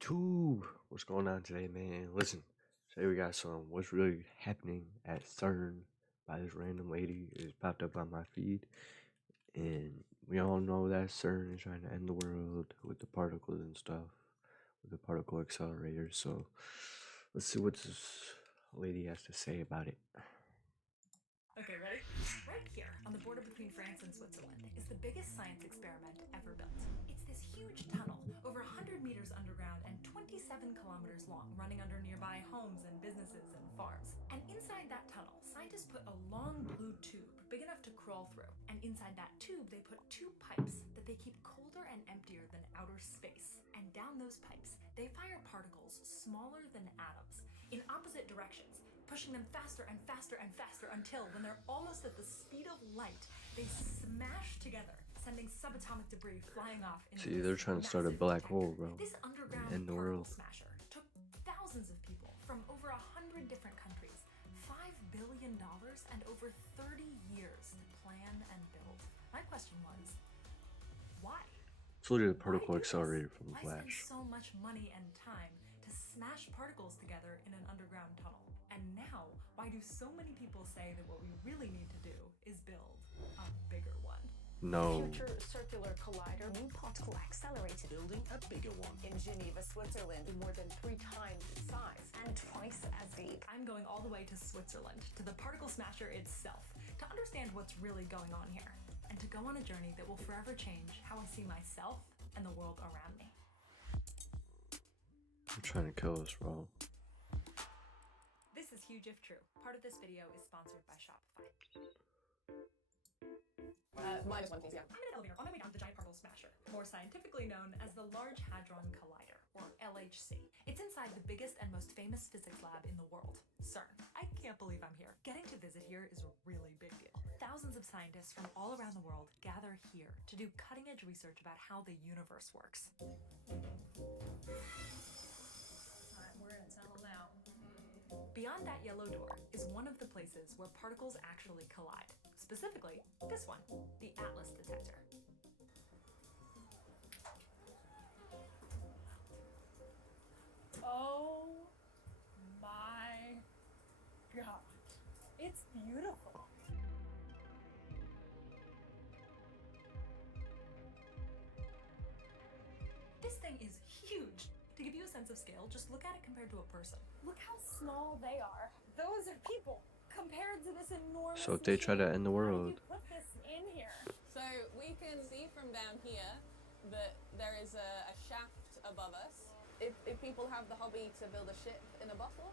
YouTube, what's going on today, man? Listen, today we got some what's really happening at CERN by this random lady. It popped up on my feed, and we all know that CERN is trying to end the world with the particles and stuff, with the particle accelerators. So let's see what this lady has to say about it. Okay, ready? Right here, on the border between France and Switzerland, is the biggest science experiment ever built. It's this huge tunnel, over 100 meters underground and 27 kilometers long, running under nearby homes and businesses and farms. And inside that tunnel, scientists put a long blue tube big enough to crawl through. And inside that tube, they put two pipes that they keep colder and emptier than outer space. And down those pipes, they fire particles smaller than atoms in opposite directions, pushing them faster and faster and faster until, when they're almost at the speed of light, they smash together, sending subatomic debris flying off into See, they're trying to start a black hole, bro. This underground End the particle world. smasher took thousands of people from over 100 different countries, $5 billion, and over 30 years to plan and build. My question was, why? It's literally the particle accelerator from The Why spend Flash. so much money and time to smash particles together in an underground tunnel? And now, why do so many people say that what we really need to do is build a bigger one? No. Future circular collider, new particle accelerator, building a bigger one in Geneva, Switzerland, more than 3 times its size and twice as deep. I'm going all the way to Switzerland, to the particle smasher itself, to understand what's really going on here, and to go on a journey that will forever change how I see myself and the world around me. They're trying to kill us, bro. This is Huge If True. Part of this video is sponsored by Shopify. Minus one, please, yeah. I'm in an elevator on my way down to the giant particle smasher, more scientifically known as the Large Hadron Collider, or LHC. It's inside the biggest and most famous physics lab in the world, CERN. I can't believe I'm here. Getting to visit here is a really big deal. Thousands of scientists from all around the world gather here to do cutting-edge research about how the universe works. We're in tunnel now. Beyond that yellow door is one of the places where particles actually collide. Specifically, this one, the Atlas detector. Oh my God. It's beautiful. This thing is huge. To give you a sense of scale, just look at it compared to a person. Look how small they are. Those are people compared to this enormous So if they try to end the world, put this in here. So we can see from down here that there is a shaft above us. If people have the hobby to build a ship in a bottle,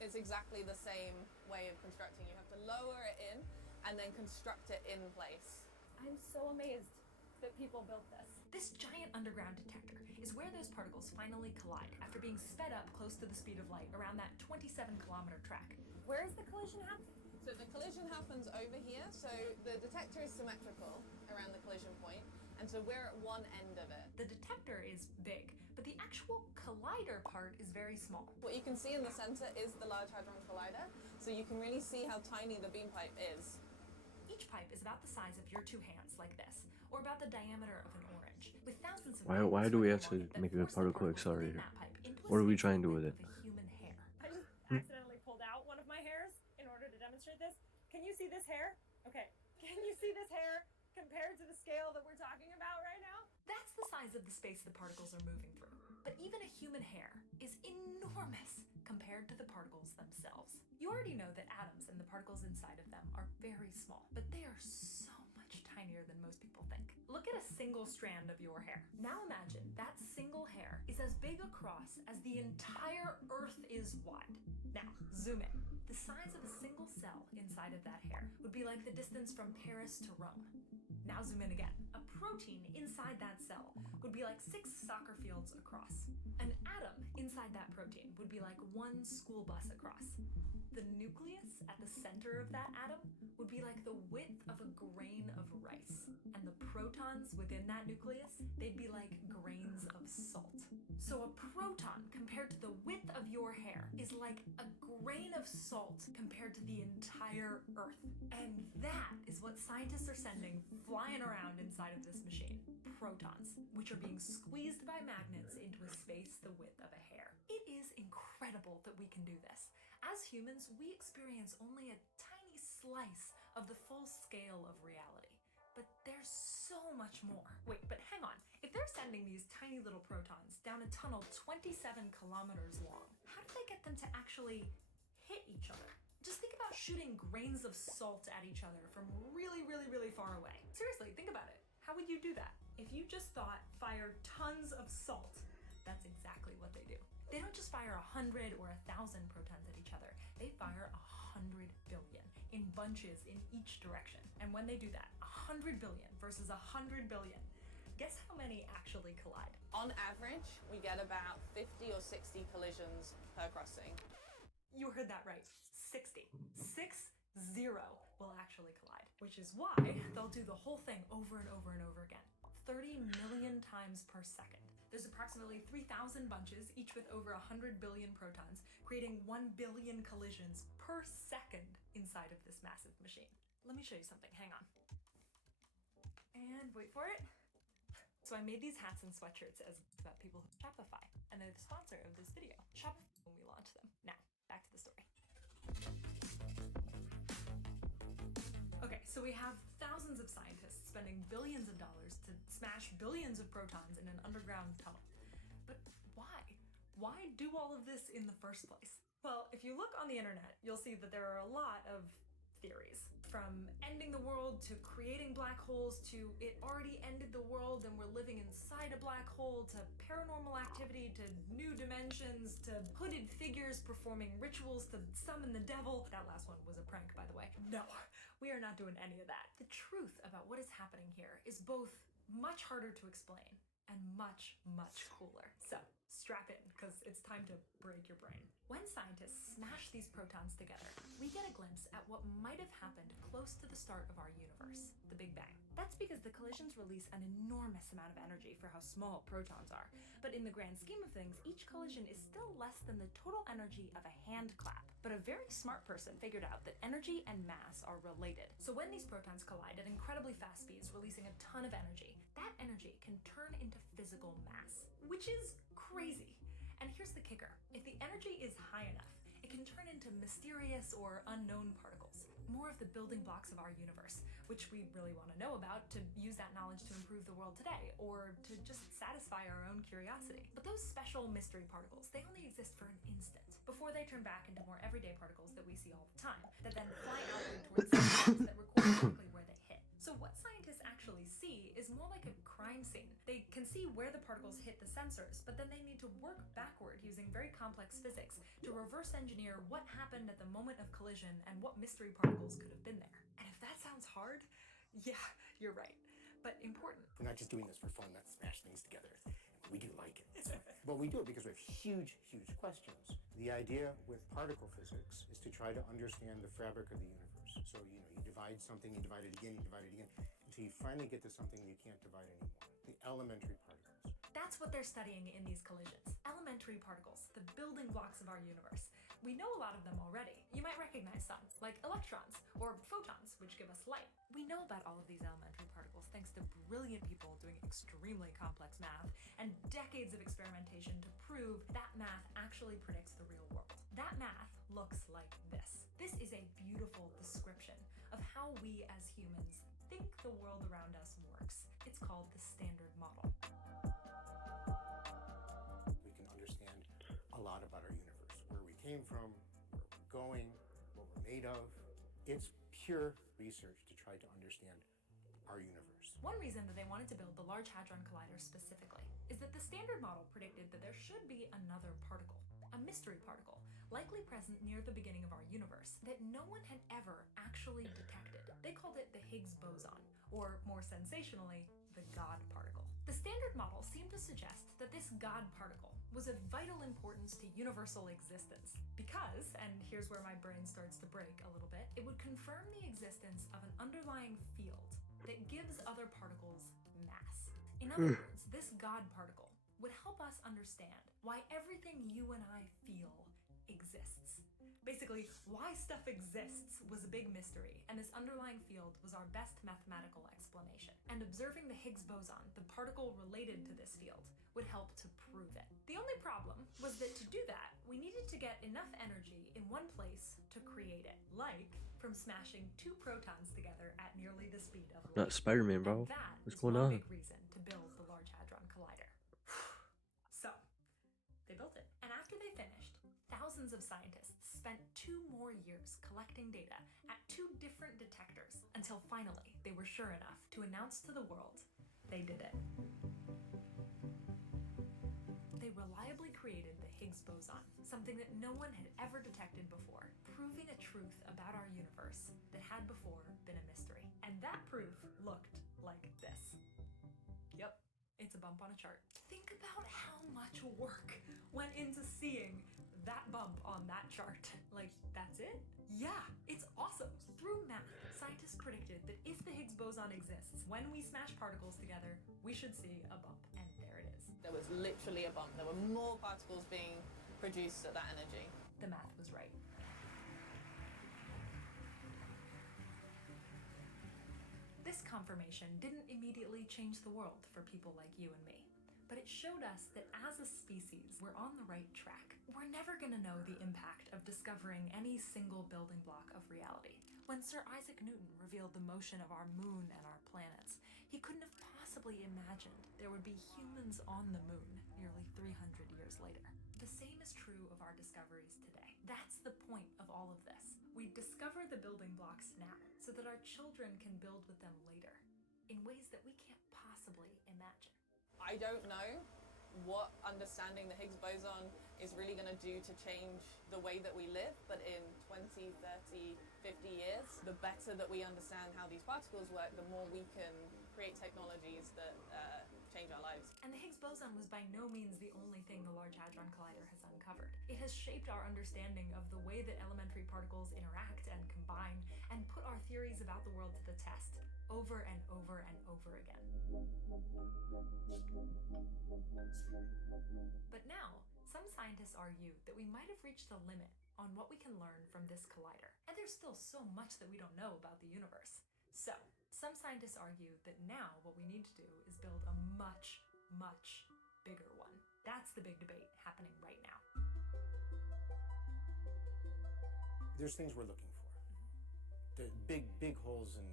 it's exactly the same way of constructing. You have to lower it in and then construct it in place. I'm so amazed that people built this. This giant underground detector is where those particles finally collide after being sped up close to the speed of light around that 27-kilometer track. Where is the collision happening? So the collision happens over here. So the detector is symmetrical around the collision point, and so we're at one end of it. The detector is big, but the actual collider part is very small. What you can see in the center is the Large Hadron Collider, so you can really see how tiny the beam pipe is. Each pipe is about the size of your 2 hands, like this, or about the diameter of an orange, with thousands of why do we pipes actually running along it that make a force the particle particles within accelerator? that pipe into a What are we space trying to do the with width it? of a human hair. I just accidentally pulled out one of my hairs in order to demonstrate this. Can you see this hair? Okay. Can you see this hair compared to the scale that we're talking about right now? That's the size of the space the particles are moving through. But even a human hair is enormous compared to the particles themselves. You already know that atoms and the particles inside of them are very small, but they are so much tinier than most people think. Look at a single strand of your hair. Now imagine that single hair is as big across as the entire Earth is wide. Now, zoom in. The size of a single cell inside of that hair would be like the distance from Paris to Rome. Now zoom in again. A protein inside that cell would be like 6 soccer fields across. An atom inside that protein would be like 1 school bus across. The nucleus at the center of that atom would be like the width of a grain of rice. And the protons within that nucleus, they'd be like grains of salt. So a proton compared to the width of your hair is like a grain of salt compared to the entire Earth. And that is what scientists are sending flying around inside of this machine. Protons, which are being squeezed by magnets into a space the width of a hair. It is incredible that we can do this. As humans, we experience only a tiny slice of the full scale of reality. But there's so much more. Wait, but hang on. If they're sending these tiny little protons down a tunnel 27 kilometers long, how do they get them to actually hit each other? Just think about shooting grains of salt at each other from really, really, really far away. Seriously, think about it. How would you do that? If you just thought fire tons of salt, that's exactly what they do. They don't just fire 100 or 1,000 protons at each other. They fire 100 billion in bunches in each direction. And when they do that, 100 billion versus 100 billion, guess how many actually collide? On average, we get about 50 or 60 collisions per crossing. You heard that right. 60. 60 will actually collide, which is why they'll do the whole thing over and over and over again. 30 million times per second. There's approximately 3,000 bunches, each with over 100 billion protons, creating 1 billion collisions per second inside of this massive machine. Let me show you something, hang on. And wait for it. So I made these hats and sweatshirts as about people who Shopify, and they're the sponsor of this video. Shopify when we launched them. Now, back to the story. Okay, so we have thousands of scientists spending billions of dollars to smash billions of protons in an underground tunnel. But why? Why do all of this in the first place? Well, if you look on the internet, you'll see that there are a lot of theories. From ending the world to creating black holes to it already ended the world and we're living inside a black hole to paranormal activity to new dimensions to hooded figures performing rituals to summon the devil. That last one was a prank, by the way. No, we are not doing any of that. The truth about what is happening here is both much harder to explain and much, much cooler. So strap in, because it's time to break your brain. When scientists smash these protons together, we get a glimpse at what might have happened close to the start of our universe, the Big Bang. That's because the collisions release an enormous amount of energy for how small protons are. But in the grand scheme of things, each collision is still less than the total energy of a hand clap. But a very smart person figured out that energy and mass are related. So when these protons collide at incredibly fast speeds, releasing a ton of energy, that energy can turn into physical mass, which is crazy. And here's the kicker. If the energy is high enough, it can turn into mysterious or unknown particles, more of the building blocks of our universe, which we really want to know about to use that knowledge to improve the world today, or to just satisfy our own curiosity. But those special mystery particles, they only exist for an instant, before they turn back into more everyday particles that we see all the time, that then fly outward towards sensors that record exactly where they hit. So what scientists actually see is more like a crime scene. They can see where the particles hit the sensors, but then they need to work backward using very complex physics to reverse engineer what happened at the moment of collision and what mystery particles could have been there. And if that sounds hard, yeah, you're right, but important. We're not just doing this for fun, let's smash things together. We do like it. But we do it because we have huge, huge questions. The idea with particle physics is to try to understand the fabric of the universe. So, you divide something, you divide it again, until you finally get to something you can't divide anymore. The elementary particles. That's what they're studying in these collisions. Elementary particles, the building blocks of our universe. We know a lot of them already. You might recognize some, like electrons or photons, which give us light. We know about all of these elementary particles thanks to brilliant people doing extremely complex math and decades of experimentation to prove that math actually predicts the real world. That math looks like this. This is a beautiful description of how we as humans think the world around us works. It's called the Standard Model. We can understand a lot about our universe, where we came from, where we're going, what we're made of. It's pure research to try to understand our universe. One reason that they wanted to build the Large Hadron Collider specifically is that the Standard Model predicted that there should be another particle, a mystery particle, likely present near the beginning of our universe that no one had ever actually detected. They called it the Higgs boson, or more sensationally, the God particle. The Standard Model seemed to suggest that this God particle was of vital importance to universal existence because, and here's where my brain starts to break a little bit, it would confirm the existence of an underlying field that gives other particles mass. In other words, this God particle would help us understand why everything you and I feel exists. Basically, why stuff exists was a big mystery, and this underlying field was our best mathematical explanation. And observing the Higgs boson, the particle related to this field, would help to prove it. The only problem was that to do that, we needed to get enough energy in one place to create it, like from smashing 2 protons together at nearly the speed of light. Not Spider-Man, bro. And that What's is going one on? big reason to build the Large Hadron Collider. So, they built it. And after they finished, thousands of scientists spent 2 more years collecting data at 2 different detectors until finally they were sure enough to announce to the world they did it. They reliably created the Higgs boson, something that no one had ever detected before, proving a truth about our universe that had before been a mystery. And that proof looked like this. Yep, it's a bump on a chart. Think about how much work went into seeing that bump on that chart. Like, that's it? Yeah, it's awesome. Through math, scientists predicted that if the Higgs boson exists, when we smash particles together, we should see a bump. And there it is. There was literally a bump. There were more particles being produced at that energy. The math was right. This confirmation didn't immediately change the world for people like you and me, but it showed us that as a species, we're on the right track. We're never gonna know the impact of discovering any single building block of reality. When Sir Isaac Newton revealed the motion of our moon and our planets, he couldn't have possibly imagined there would be humans on the moon nearly 300 years later. The same is true of our discoveries today. That's the point of all of this. We discover the building blocks now so that our children can build with them later in ways that we can't possibly imagine. I don't know what understanding the Higgs boson is really going to do to change the way that we live, but in 20, 30, 50 years, the better that we understand how these particles work, the more we can create technologies that change our lives. And the Higgs boson was by no means the only thing the Large Hadron Collider has uncovered. It has shaped our understanding of the way that elementary particles interact and combine, and put our theories about the world to the test over and over and over again. But now, some scientists argue that we might have reached the limit on what we can learn from this collider. And there's still so much that we don't know about the universe. So, some scientists argue that now what we need to do is build a much, much bigger one. That's the big debate happening right now. There's things we're looking for. The big holes in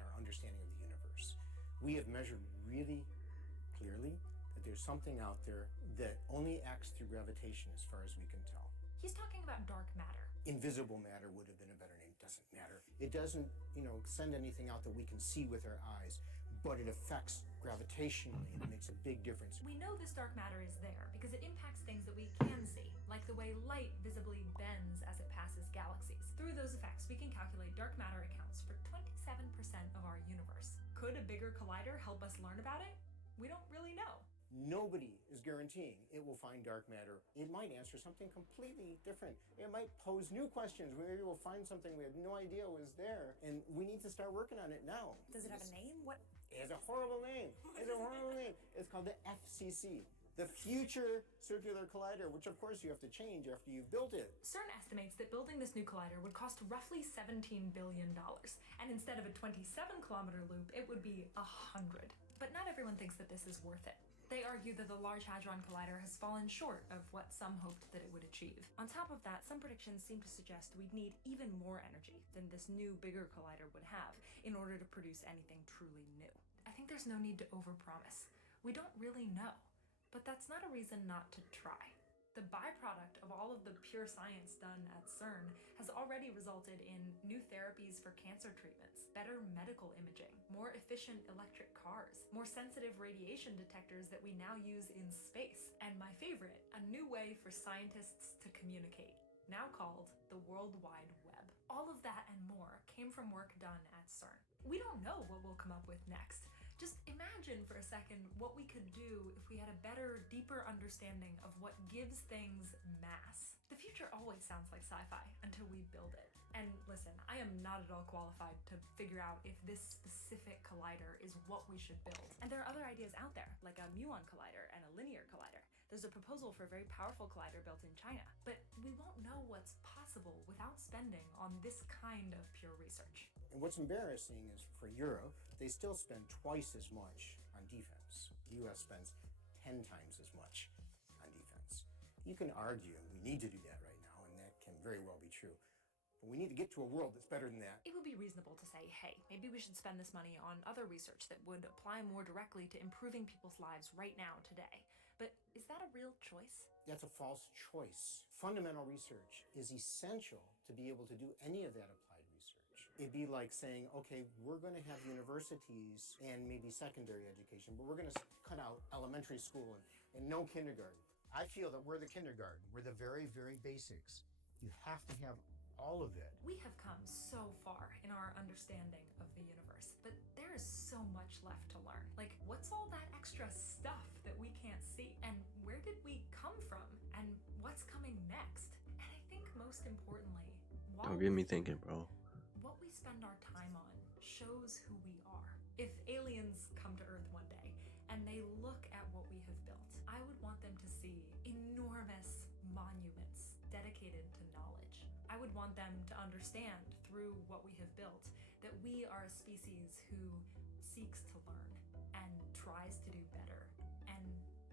our understanding of the universe. We have measured really clearly that there's something out there that only acts through gravitation as far as we can tell. He's talking about dark matter. Invisible matter would have been a better name. Doesn't matter. It doesn't, send anything out that we can see with our eyes, but it affects gravitationally and it makes a big difference. We know this dark matter is there because it impacts things that we can see, like the way light visibly bends as it passes galaxies. Through those effects, we can calculate dark matter accounts for 27% of our universe. Could a bigger collider help us learn about it? We don't really know. Nobody is guaranteeing it will find dark matter. It might answer something completely different. It might pose new questions. Maybe we'll find something we had no idea was there, and we need to start working on it now. Does it have a name? What? It has a horrible name. It's called the FCC, the Future Circular Collider, which of course you have to change after you've built it. CERN estimates that building this new collider would cost roughly $17 billion, and instead of a 27-kilometer loop, it would be 100. But not everyone thinks that this is worth it. They argue that the Large Hadron Collider has fallen short of what some hoped that it would achieve. On top of that, some predictions seem to suggest we'd need even more energy than this new, bigger collider would have in order to produce anything truly new. I think there's no need to overpromise. We don't really know, but that's not a reason not to try. The byproduct of all of the pure science done at CERN has already resulted in new therapies for cancer treatments, better medical imaging, more efficient electric cars, more sensitive radiation detectors that we now use in space, and my favorite, a new way for scientists to communicate, now called the World Wide Web. All of that and more came from work done at CERN. We don't know what we'll come up with next. Just imagine for a second what we could do if we had a better, deeper understanding of what gives things mass. The future always sounds like sci-fi until we build it. And listen, I am not at all qualified to figure out if this specific collider is what we should build. And there are other ideas out there, like a muon collider and a linear collider, There's a proposal for a very powerful collider built in China, but we won't know what's possible without spending on this kind of pure research. And what's embarrassing is for Europe, they still spend twice as much on defense. The US spends 10 times as much on defense. You can argue we need to do that right now, and that can very well be true. But we need to get to a world that's better than that. It would be reasonable to say, hey, maybe we should spend this money on other research that would apply more directly to improving people's lives right now, today. But is that a real choice? That's a false choice. Fundamental research is essential to be able to do any of that applied research. It'd be like saying, okay, we're going to have universities and maybe secondary education, but we're going to cut out elementary school and no kindergarten. I feel that we're the kindergarten. We're the very, very basics. You have to have all of it. We have come so far in our understanding of the universe, but there is so much left to learn. Like, what's all that extra stuff that we can't see? And where did we come from? And what's coming next? And I think most importantly, Don't get me thinking, bro. what we spend our time on shows who we are. If aliens come to Earth one day and they look at what we have built, I would want them to see enormous monuments dedicated to knowledge. I would want them to understand through what we have built that we are a species who seeks to learn and tries to do better and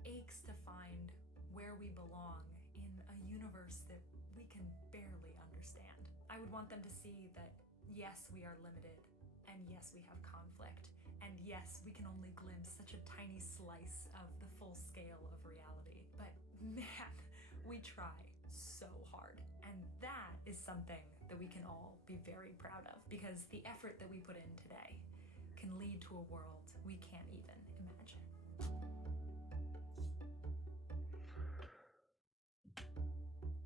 aches to find where we belong in a universe that we can barely understand. I would want them to see that yes, we are limited, and yes, we have conflict, and yes, we can only glimpse such a tiny slice of the full scale of reality. But man, we try so hard. And that is something that we can all be very proud of, because the effort that we put in today can lead to a world we can't even imagine.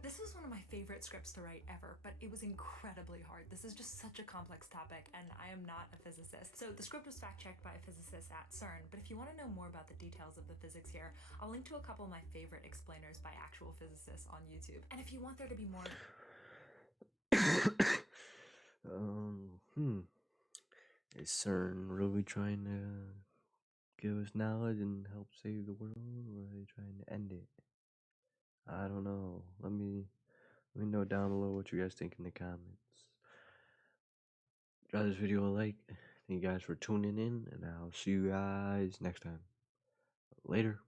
This was one of my favorite scripts to write ever, but it was incredibly hard. This is just such a complex topic, and I am not a physicist. So the script was fact-checked by a physicist at CERN, but if you want to know more about the details of the physics here, I'll link to a couple of my favorite explainers by actual physicists on YouTube. And if you want there to be more... Is CERN really trying to give us knowledge and help save the world, or are they trying to end it? I don't know. Let me know down below what you guys think in the comments. Drop this video a like. Thank you guys for tuning in, and I'll see you guys next time. Later.